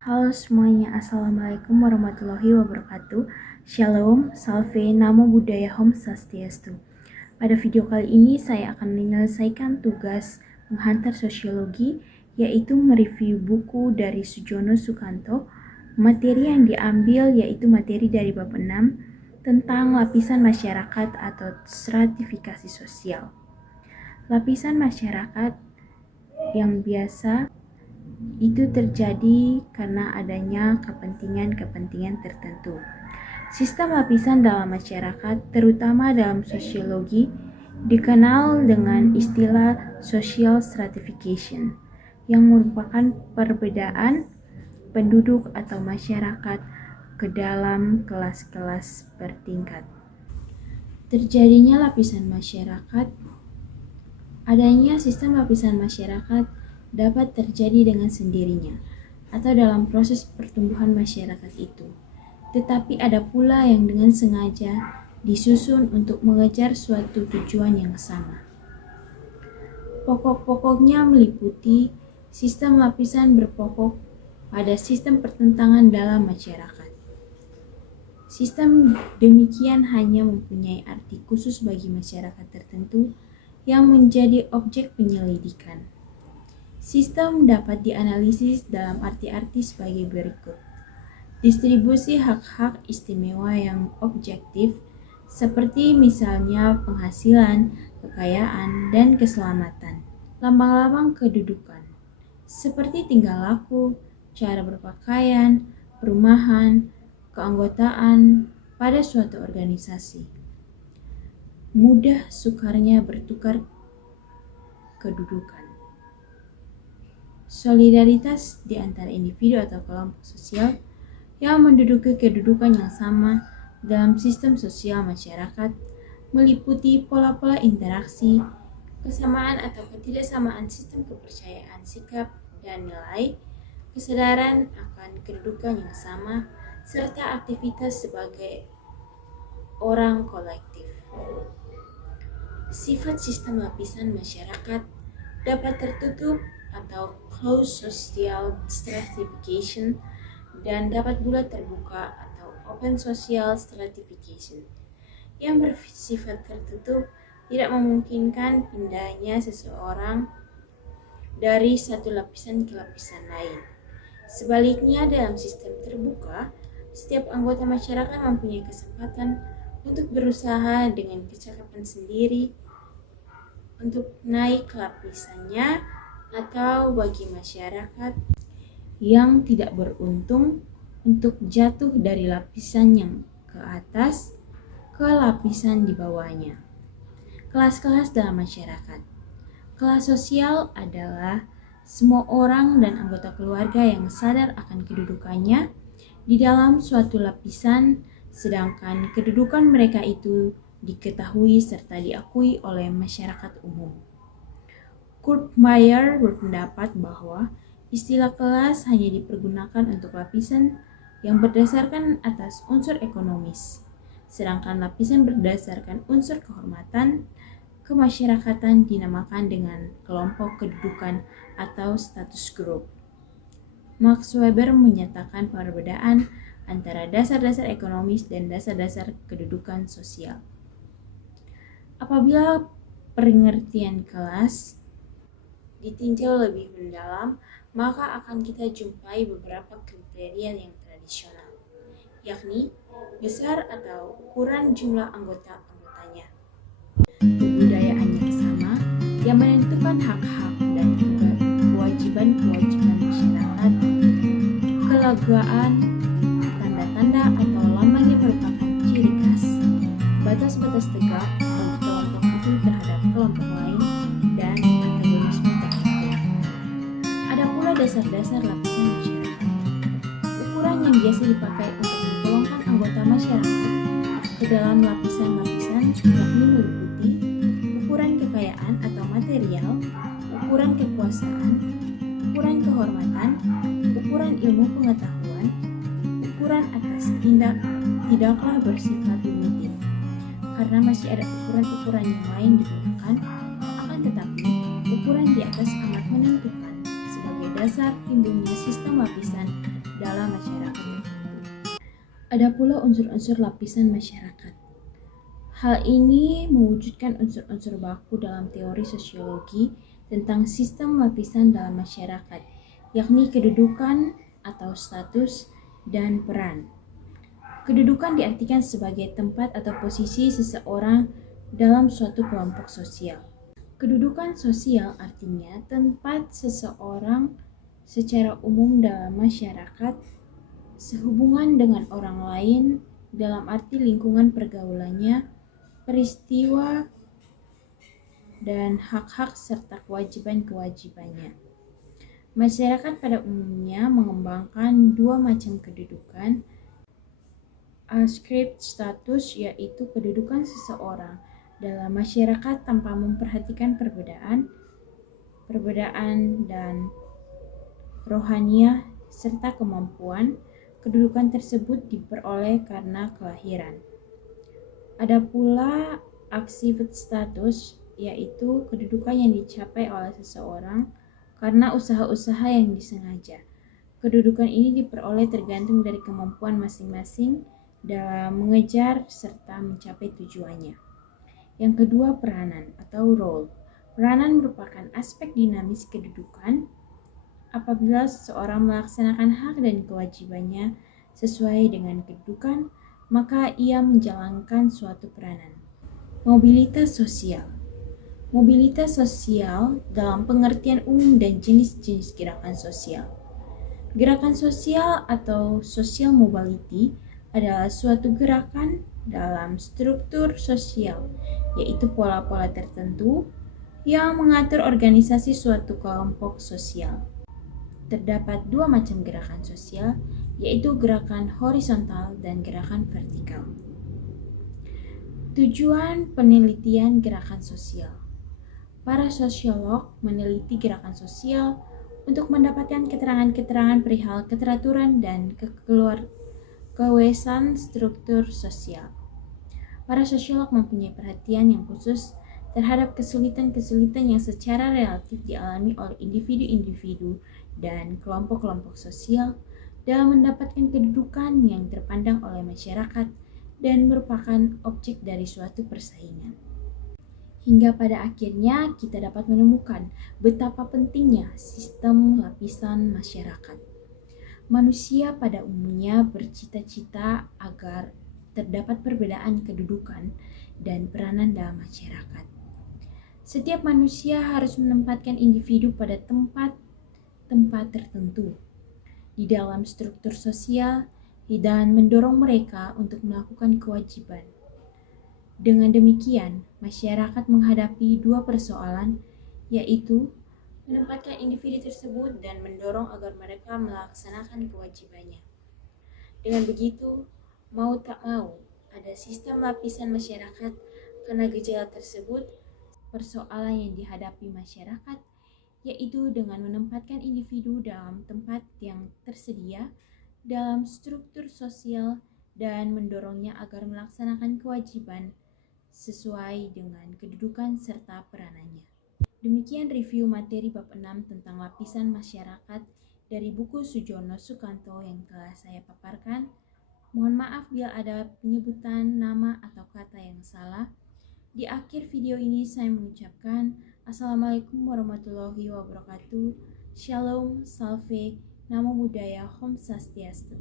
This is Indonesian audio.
Halo semuanya, Assalamualaikum warahmatullahi wabarakatuh. Shalom, Salve, Namo Buddhaya, Om Swastiastu. Pada video kali ini saya akan menyelesaikan tugas menghantar sosiologi, yaitu mereview buku dari Sujono Sukanto. Materi yang diambil yaitu materi dari bab 6 tentang lapisan masyarakat atau stratifikasi sosial. Lapisan masyarakat yang biasa itu terjadi karena adanya kepentingan-kepentingan tertentu. Sistem lapisan dalam masyarakat, terutama dalam sosiologi, dikenal dengan istilah social stratification, yang merupakan perbedaan penduduk atau masyarakat ke dalam kelas-kelas bertingkat. Terjadinya lapisan masyarakat, adanya sistem lapisan masyarakat dapat terjadi dengan sendirinya atau dalam proses pertumbuhan masyarakat itu. Tetapi ada pula yang dengan sengaja disusun untuk mengejar suatu tujuan yang sama. Pokok-pokoknya meliputi sistem lapisan berpokok pada sistem pertentangan dalam masyarakat. Sistem demikian hanya mempunyai arti khusus bagi masyarakat tertentu yang menjadi objek penyelidikan. Sistem dapat dianalisis dalam arti-arti sebagai berikut. Distribusi hak-hak istimewa yang objektif, seperti misalnya penghasilan, kekayaan, dan keselamatan. Lambang-lambang kedudukan, seperti tingkah laku, cara berpakaian, perumahan, keanggotaan pada suatu organisasi. Mudah sukarnya bertukar kedudukan. Solidaritas di antara individu atau kelompok sosial yang menduduki kedudukan yang sama dalam sistem sosial masyarakat meliputi pola-pola interaksi, kesamaan atau ketidaksamaan sistem kepercayaan, sikap, dan nilai, kesadaran akan kedudukan yang sama, serta aktivitas sebagai orang kolektif. Sifat sistem lapisan masyarakat dapat tertutup atau closed social stratification dan dapat pula terbuka atau open social stratification. Yang bersifat tertutup tidak memungkinkan pindahnya seseorang dari satu lapisan ke lapisan lain. Sebaliknya, dalam sistem terbuka, setiap anggota masyarakat mempunyai kesempatan untuk berusaha dengan kecakapan sendiri untuk naik lapisannya, atau bagi masyarakat yang tidak beruntung untuk jatuh dari lapisan yang ke atas ke lapisan di bawahnya. Kelas-kelas dalam masyarakat. Kelas sosial adalah semua orang dan anggota keluarga yang sadar akan kedudukannya di dalam suatu lapisan, sedangkan kedudukan mereka itu diketahui serta diakui oleh masyarakat umum. Kurt Meyer berpendapat bahwa istilah kelas hanya dipergunakan untuk lapisan yang berdasarkan atas unsur ekonomis, sedangkan lapisan berdasarkan unsur kehormatan kemasyarakatan dinamakan dengan kelompok kedudukan atau status group. Max Weber menyatakan perbedaan antara dasar-dasar ekonomis dan dasar-dasar kedudukan sosial. Apabila pengertian kelas ditinjau lebih mendalam, maka akan kita jumpai beberapa kriteria yang tradisional, yakni besar atau ukuran jumlah anggota-anggotanya, kebudayaannya sama yang menentukan hak-hak dan kewajiban-kewajiban masyarakat, kelegaan, tanda-tanda atau lambang yang merupakan ciri khas, batas-batas tegak bagi kelompok itu terhadap kelompok lain, dan antagonisme tertentu. Ada pula dasar-dasar lapisan masyarakat. Ukuran yang biasa dipakai untuk menggolongkan anggota masyarakat ke dalam lapisan-lapisan yakni meliputi ukuran kekayaan atau material, ukuran kekuasaan, ukuran kehormatan, ukuran ilmu pengetahuan, ukuran atas tidaklah bersifat primitif, karena masih ada ukuran-ukuran yang lain digunakan, akan tetapi ukuran di atas amat menentukan sebagai dasar timbulnya sistem lapisan dalam masyarakat tertentu. Ada pula unsur-unsur lapisan masyarakat. Hal ini mewujudkan unsur-unsur baku dalam teori sosiologi tentang sistem lapisan dalam masyarakat, yakni kedudukan atau status dan peran. Kedudukan diartikan sebagai tempat atau posisi seseorang dalam suatu kelompok sosial. Kedudukan sosial artinya tempat seseorang secara umum dalam masyarakat, sehubungan dengan orang lain dalam arti lingkungan pergaulannya, peristiwa, dan hak-hak serta kewajiban-kewajibannya. Masyarakat pada umumnya mengembangkan dua macam kedudukan. Ascript status, yaitu kedudukan seseorang dalam masyarakat tanpa memperhatikan perbedaan dan rohaniah serta kemampuan. Kedudukan tersebut diperoleh karena kelahiran. Ada pula activate status, yaitu kedudukan yang dicapai oleh seseorang karena usaha-usaha yang disengaja. Kedudukan ini diperoleh tergantung dari kemampuan masing-masing dalam mengejar serta mencapai tujuannya. Yang kedua, peranan atau role. Peranan merupakan aspek dinamis kedudukan. Apabila seseorang melaksanakan hak dan kewajibannya sesuai dengan kedudukan, maka ia menjalankan suatu peranan. Mobilitas sosial. Mobilitas sosial dalam pengertian umum dan jenis-jenis gerakan sosial. Gerakan sosial atau social mobility adalah suatu gerakan dalam struktur sosial, yaitu pola-pola tertentu yang mengatur organisasi suatu kelompok sosial. Terdapat dua macam gerakan sosial, yaitu gerakan horizontal dan gerakan vertikal. Tujuan penelitian gerakan sosial. Para sosiolog meneliti gerakan sosial untuk mendapatkan keterangan-keterangan perihal keteraturan dan kewesan struktur sosial. Para sosiolog mempunyai perhatian yang khusus terhadap kesulitan-kesulitan yang secara relatif dialami oleh individu-individu dan kelompok-kelompok sosial dalam mendapatkan kedudukan yang terpandang oleh masyarakat dan merupakan objek dari suatu persaingan. Hingga pada akhirnya kita dapat menemukan betapa pentingnya sistem lapisan masyarakat. Manusia pada umumnya bercita-cita agar terdapat perbedaan kedudukan dan peranan dalam masyarakat. Setiap manusia harus menempatkan individu pada tempat tertentu di dalam struktur sosial dan mendorong mereka untuk melakukan kewajiban. Dengan demikian, masyarakat menghadapi dua persoalan, yaitu menempatkan individu tersebut dan mendorong agar mereka melaksanakan kewajibannya. Dengan begitu, mau tak mau, ada sistem lapisan masyarakat karena gejala tersebut. Persoalan yang dihadapi masyarakat yaitu dengan menempatkan individu dalam tempat yang tersedia dalam struktur sosial dan mendorongnya agar melaksanakan kewajiban sesuai dengan kedudukan serta peranannya. Demikian review materi bab 6 tentang lapisan masyarakat dari buku Sujono Sukanto yang telah saya paparkan. Mohon maaf bila ada penyebutan nama atau kata yang salah. Di akhir video ini saya mengucapkan Assalamualaikum warahmatullahi wabarakatuh. Shalom, salve, namo buddhaya, Om Swastiastu.